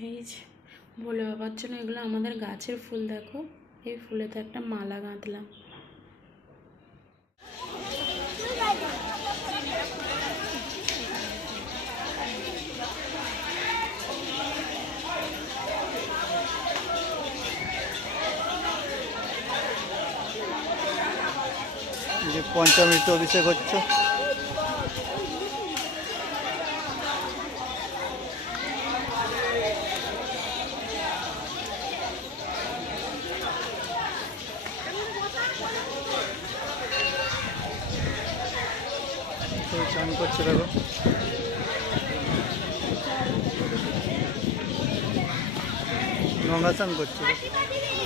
এই যে ভোলে বাবার জন্য এগুলো আমাদের গাছের ফুল দেখো। এই ফুলেতে একটা মালা গাঁথলাম পঞ্চামৃত অভিষেক হচ্ছে সবাই চান করছে দেখো গঙ্গা চান করছে দেখো।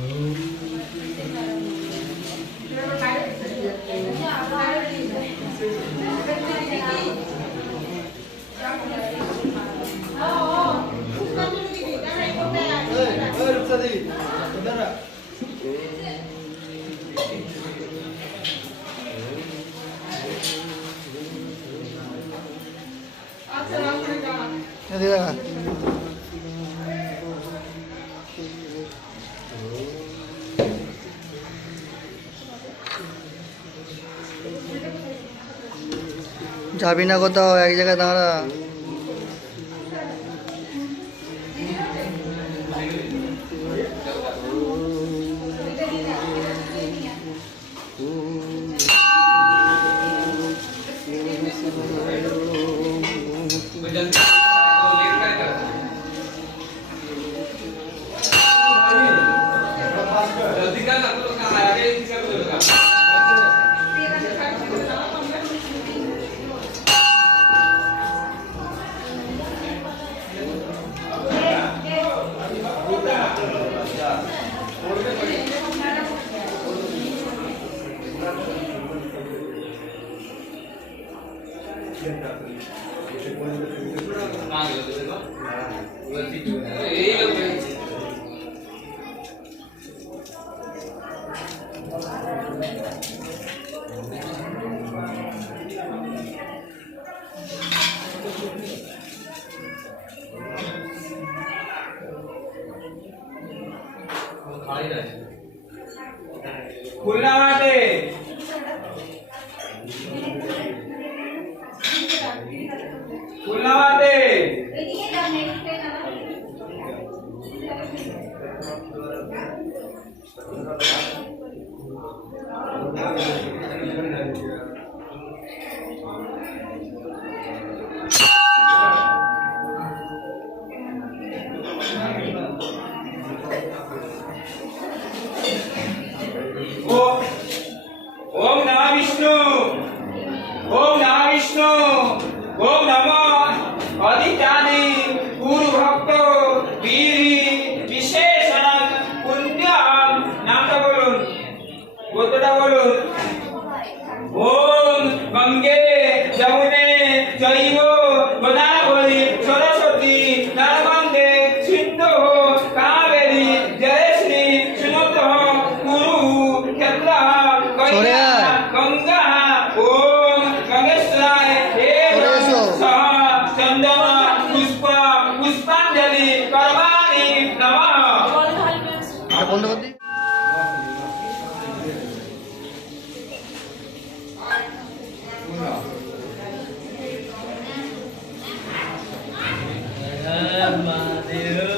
Oh. যাবি না কোথাও এক জায়গায় দাঁড়া। What we my dear.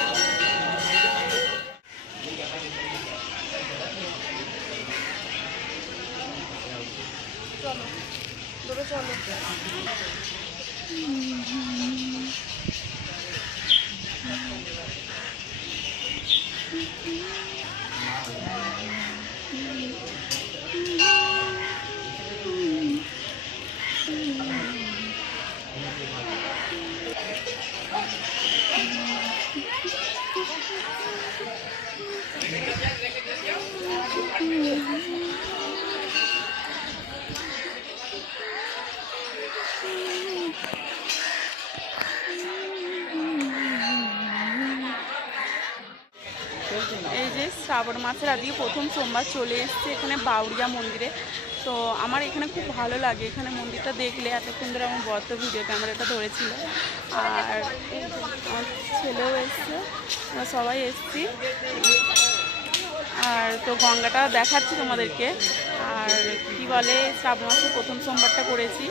এই শ্রাবণ মাসের আজকে প্রথম সোমবার চলে এসেছে এখানে বাউরিয়া মন্দিরে। তো আমার এখানে খুব ভালো লাগে। এখানে মন্দিরটা দেখলে এতক্ষণ ধরে আমার বড় ভিডিও ক্যামেরাটা ধরেছিল। আর ছেলেও এসছে। আমরা সবাই এসছি। আর তো গঙ্গাটা দেখাচ্ছি তোমাদেরকে। আর কি বলে, শ্রাবণ মাসের প্রথম সোমবারটা করেছি।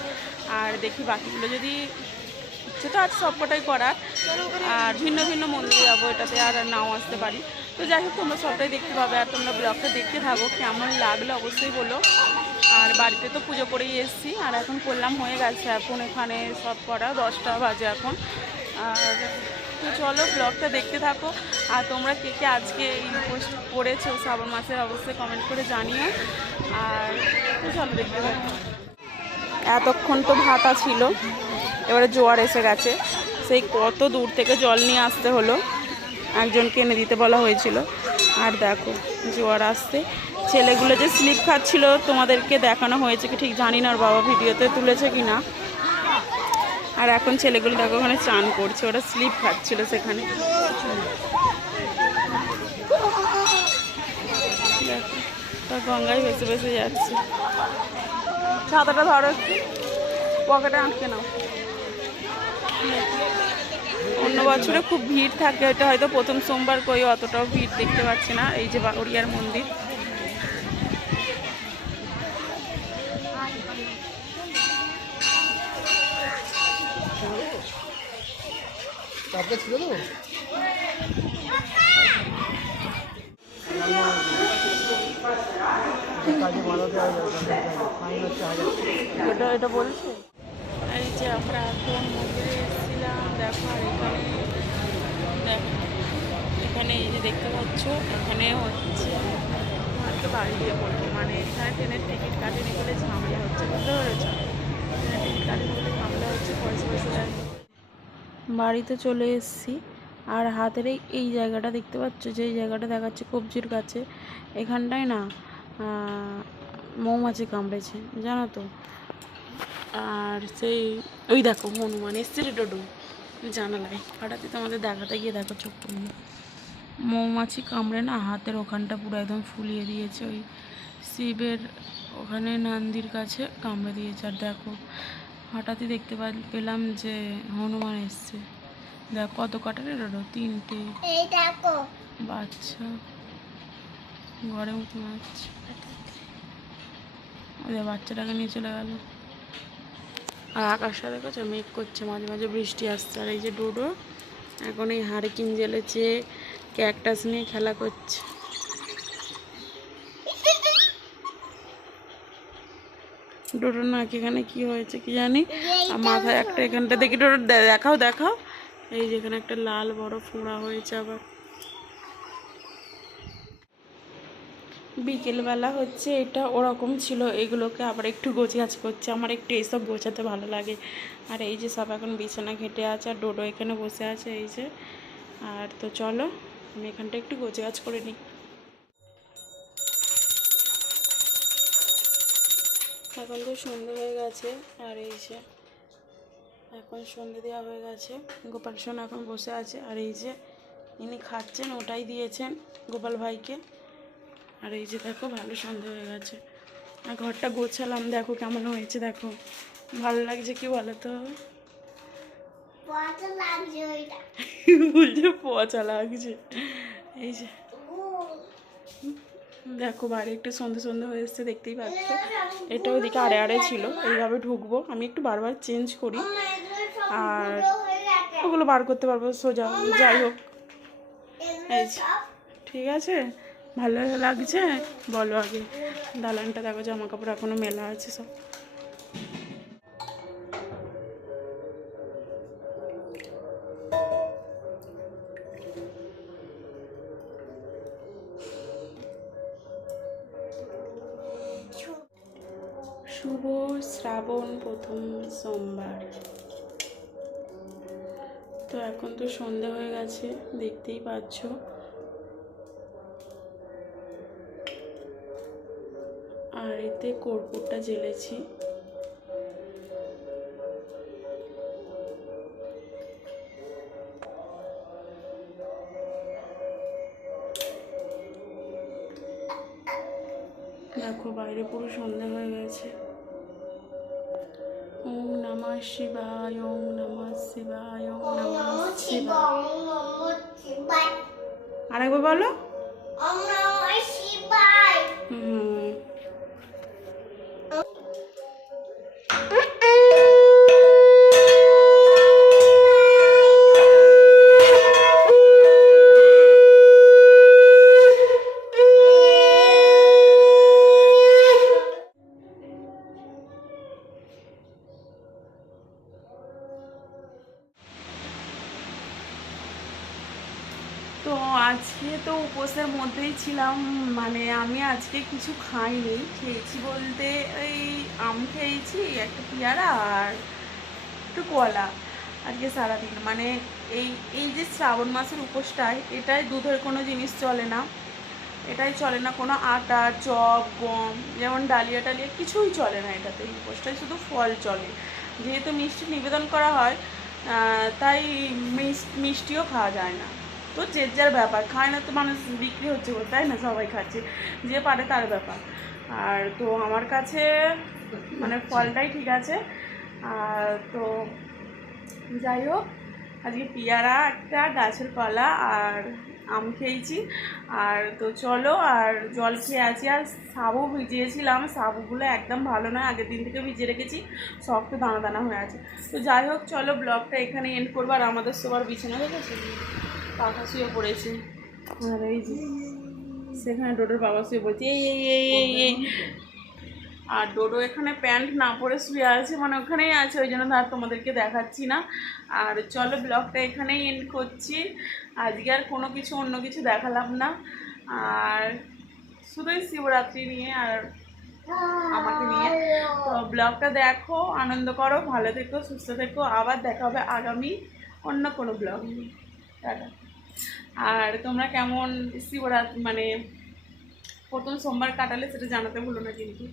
আর দেখি বাকিগুলো যদি ইচ্ছে তো আছে সবকটাই করার। আর ভিন্ন ভিন্ন মন্দিরে যাব, এটাতে আর নাও আসতে পারি। তো যাই হোক, তোমরা সবটাই দেখতে পাবে আর তোমরা ব্লগটা দেখতে থাকো। কেমন লাগল অবশ্যই বলো। আর বাড়িতে তো পুজো করেই এসেছি। আর এখন করলাম হয়ে গেছে এখন এখানে সব করা দশটা বাজে এখন। আর তো চলো ব্লগটা দেখতে থাকো। আর তোমরা কে কে আজকে পোস্ট করেছ শ্রাবণ মাসের, অবশ্যই কমেন্ট করে জানিও। আর তো চলো দেখতে থাকো। এতক্ষণ তো ভাতা ছিল। এবারে জোয়ার এসে গেছে। সেই কত দূর থেকে জল নিয়ে আসতে হলো। একজনকে এনে দিতে বলা হয়েছিল। আর দেখো, জোয়ার আসতে ছেলেগুলো যে স্লিপ খাচ্ছিল, তোমাদেরকে দেখানো হয়েছে কি ঠিক জানি না, ওর বাবা ভিডিওতে তুলেছে কি না। আর এখন ছেলেগুলো দেখো, ওখানে চান করছে, ওরা স্লিপ খাচ্ছিল সেখানে। গঙ্গায় ভেসে ভেসে যাচ্ছে। ছাতাটা ধরো পকেটে আটকে নাও। অন্য বছরে খুব ভিড় থাকে এটা হয়তো প্রথম সোমবার কই অতটাও ভিড় দেখতে পাচ্ছি না এই যে বাউরিয়ার মন্দির। এটা এটা বলছে? এই যে আমরা এখন মন্দিরে দেখো এখানে দেখো, এখানে এই যে দেখতে পাচ্ছ, এখানে হচ্ছে আমার বাড়ি দিয়ে বলব মানে এখানে ট্রেনের টিকিট কাটেনি বলে ঝামেলা হচ্ছে, বুঝতে পেরেছ? টিকিট কাটেনি বলে ঝামেলা হচ্ছে, পয়সা পয়সা বাড়িতে চলে এসেছি, আর হাতের এই এই জায়গাটা দেখতে পাচ্ছ? যে এই জায়গাটা দেখাচ্ছে কবজির কাছে, এখানটায় না মৌমাছি কামড়েছে, জানো তো? আর সেই, ওই দেখো হনুমান, এসছে রে ডোডো। জানালায় হঠাৎই তোমাদের দেখাতে গিয়ে দেখো চোখ মৌমাছি কামড়ে না হাতের ওখানটা পুরো একদম ফুলিয়ে দিয়েছে। ওই শিবের ওখানে নান্দির কাছে কামড়ে দিয়েছে। আর দেখো হঠাৎই দেখতে পেলাম যে হনুমান এসছে। দেখ কত কাটা রে তিনটে। বাচ্চা। ঘরে মুখে মাছ ওদের বাচ্চাটাকে নিয়ে চলে গেল। আর আকাশটা দেখেছ মেঘ করছে, মাঝে মাঝে বৃষ্টি আসছে। আর এই যে ডোডো, এখন এই হারিকিন জ্বেলেছে ক্যাকটাস নিয়ে খেলা করছে। ডোডোর নাক এখানে কি হয়েছে কি জানি? আর মাথায় একটা এখানটা দেখি, ডোডো, দে- দেখাও দেখাও। এই যে এখানে একটা লাল বড় ফোঁড়া হয়েছে আবার। বিকেলবেলা হচ্ছে এটা ওরকম ছিল, এগুলোকে আবার একটু গোছগাছ করছে, আমার একটু এইসব গোছাতে ভালো লাগে। আর এই যে সব এখন বিছানা ঘেটে আছে আর ডোডো এখানে বসে আছে, এই যে। আর তো চলো, আমি এখানটা একটু গোছগাছ করে নিই। এখন তো সন্ধে হয়ে গেছে, আর এই যে এখন সন্ধে দেওয়া হয়ে গেছে। গোপাল সোনা এখন বসে আছে, আর এই যে ইনি খাচ্ছেন, ওটাই দিয়েছেন গোপাল ভাইকে। আর এই যে দেখো ভালো সন্ধে হয়ে গেছে। আর ঘরটা গোছালাম দেখো কেমন হয়েছে দেখো। ভালো লাগছে কি বলো তো পচা লাগছে ওইটা। বলছে পচা লাগছে। এই যে। দেখো বাইরে একটু সন্ধে সন্ধে হয়ে এসছে দেখতেই পাচ্ছ। এটা ওইদিকে আড়ে আড়ে ছিল এইভাবে ঢুকবো। আমি একটু বারবার চেঞ্জ করি। আর ওগুলো বার করতে পারব সোজা। যাই হোক। এই ঠিক আছে? ভালো লাগছে? বলো আগে। দালানটা দেখো জামা কাপড় এখনও মেলা আছে সব। শুভ শ্রাবণ প্রথম সোমবার। তো এখন তো সন্ধে হয়ে গেছে, দেখতেই পাচ্ছ। এতে কর্পূরটা জ্বেলেছি দেখো বাইরে পুরো সন্ধে হয়ে গেছে। ওম নমঃ শিবায় ওম নমঃ শিবায় ওম নমঃ শিবায়। আরেকবার বলো। ওম নমঃ শিবায়। হুম। তো উপোসের মধ্যেই ছিলাম মানে আমি আজকে কিছু খাইনি। খেয়েছি বলতে এই আম খেয়েছি, একটা পেয়ারা আর একটু কলা। আজকে সারাদিন মানে এই এই যে শ্রাবণ মাসের উপোসটায় এটাই দুধের কোনো জিনিস চলে না। এটাই চলে না, কোনো আটা, চপ, গম, যেমন ডালিয়া টালিয়া কিছুই চলে না এটাতে। এই উপোসটায় শুধু ফল চলে। যেহেতু মিষ্টি নিবেদন করা হয় তাই মিষ্টিও খাওয়া যায় না। তো যে যার ব্যাপার, খায় না তো মানুষ বিক্রি হচ্ছে তাই না? সবাই খাচ্ছে। যে পারে তার ব্যাপার। আর তো আমার কাছে মানে ফলটাই ঠিক আছে। আর তো যাই হোক, আজকে পেয়ারা একটা, গাছের কলা আর আম খেয়েছি। আর তো চলো, আর জল খেয়ে আছি। আর সাবু ভিজিয়েছিলাম। সাবুগুলো একদম ভালো নয়, আগের দিন থেকে ভিজিয়ে রেখেছি। শক্ত দানা দানা হয়ে আছে। তো যাই হোক, চলো ব্লগটা এখানে এন্ড করব। আর আমাদের সবার বিছানা দেখেছি? পাখা শুয়ে পড়েছে। আর এই যে সেখানে ডোডোর বাবা শুয়ে পড়েছে। এই এই এই এই এই। আর ডোডো এখানে প্যান্ট না পরে শুয়ে আছে মানে ওখানেই আছে ওই জন্য আর তোমাদেরকে দেখাচ্ছি না। আর চলো ব্লগটা এখানেই এন্ড করছি। আজকে আর কোনো কিছু অন্য কিছু দেখালাম না। আর শুধুই শিবরাত্রি নিয়ে আর আমাকে নিয়ে। তো ব্লগটা দেখো আনন্দ করো ভালো থেকো সুস্থ থেকো। আবার দেখা হবে আগামী অন্য কোনো ব্লগ নিয়ে। টাটা। আর তোমরা কেমন? শিবরাত্রি মানে প্রথম সোমবার কাটালে সেটা জানাতে ভুলো না কিন্তু।